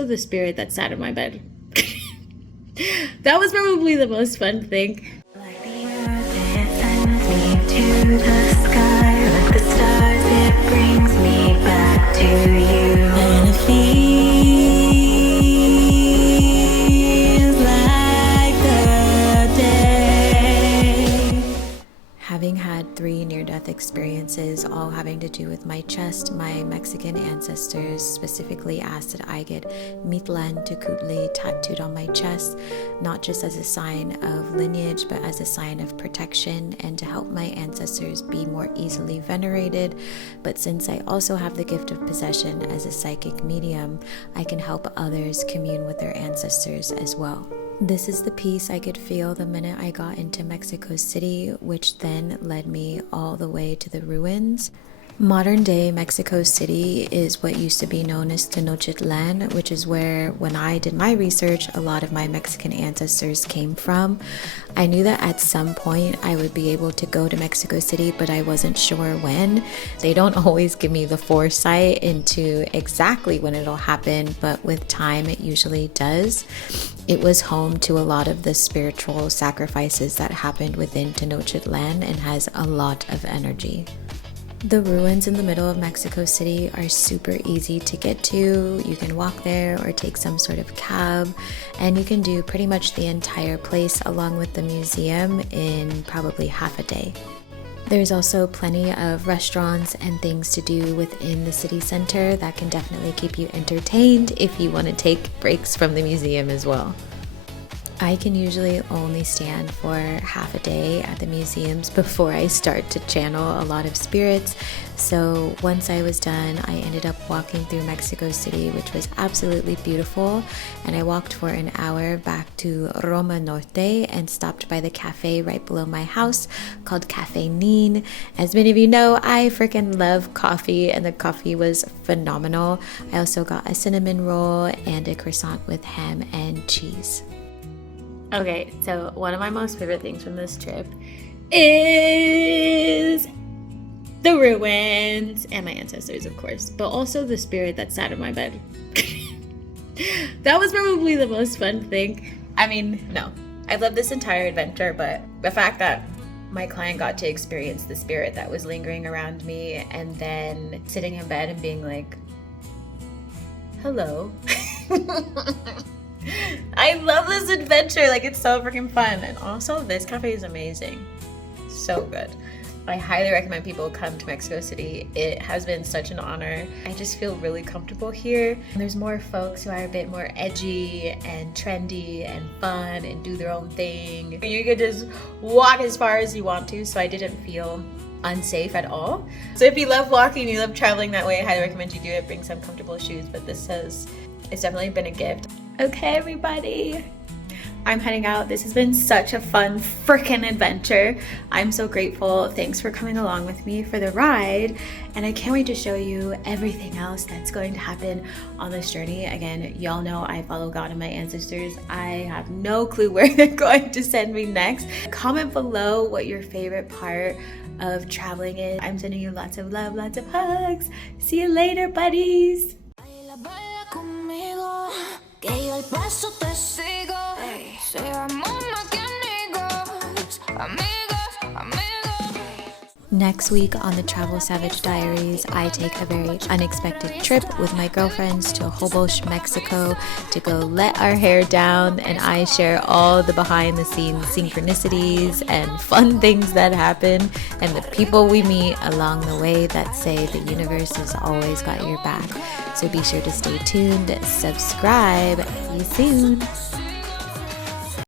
The spirit that sat in my bed. That was probably the most fun thing. Like the earth, it sends me to the sky. Like the stars, it brings me back to you. And it feels like the day. Having had 3 near-death experiences, all having to do with my chest, my Mexican ancestors specifically asked that I get Mictlantecuhtli tattooed on my chest, not just as a sign of lineage, but as a sign of protection and to help my ancestors be more easily venerated. But since I also have the gift of possession as a psychic medium, I can help others commune with their ancestors as well. This is the peace I could feel the minute I got into Mexico City, which then led me all the way to the ruins. Modern day Mexico City is what used to be known as Tenochtitlan, which is where, when I did my research, a lot of my Mexican ancestors came from. I knew that at some point I would be able to go to Mexico City, but I wasn't sure when. They don't always give me the foresight into exactly when it'll happen, but with time it usually does. It was home to a lot of the spiritual sacrifices that happened within Tenochtitlan and has a lot of energy. The ruins in the middle of Mexico City are super easy to get to. You can walk there or take some sort of cab, and you can do pretty much the entire place along with the museum in probably half a day. There's also plenty of restaurants and things to do within the city center that can definitely keep you entertained if you want to take breaks from the museum as well. I can usually only stand for half a day at the museums before I start to channel a lot of spirits. So once I was done, I ended up walking through Mexico City, which was absolutely beautiful. And I walked for an hour back to Roma, Norte, and stopped by the cafe right below my house called Cafe Nin. As many of you know, I freaking love coffee, and the coffee was phenomenal. I also got a cinnamon roll and a croissant with ham and cheese. Okay, so one of my most favorite things from this trip is the ruins and my ancestors, of course, but also the spirit that sat in my bed. That was probably the most fun thing. I mean, no, I love this entire adventure, but the fact that my client got to experience the spirit that was lingering around me and then sitting in bed and being like, hello. I love this adventure. Like, it's so freaking fun. And also, this cafe is amazing. So good. I highly recommend people come to Mexico City. It has been such an honor. I just feel really comfortable here. There's more folks who are a bit more edgy and trendy and fun and do their own thing. You could just walk as far as you want to, so I didn't feel unsafe at all. So if you love walking, you love traveling that way, I highly recommend you do it. Bring some comfortable shoes, but it's definitely been a gift. Okay, everybody, I'm heading out. This has been such a fun freaking adventure. I'm so grateful. Thanks for coming along with me for the ride, and I can't wait to show you everything else that's going to happen on this journey. Again, y'all know I follow God and my ancestors. I have no clue where they're going to send me next. Comment below what your favorite part of traveling is. I'm sending you lots of love, lots of hugs. See you later, buddies. Que yo el paso te sigo, seamos más que amigos, amigos. Next week on the Travel Savage Diaries, I take a very unexpected trip with my girlfriends to Holbox, Mexico to go let our hair down, and I share all the behind the scenes synchronicities and fun things that happen and the people we meet along the way that say the universe has always got your back. So be sure to stay tuned, subscribe, see you soon.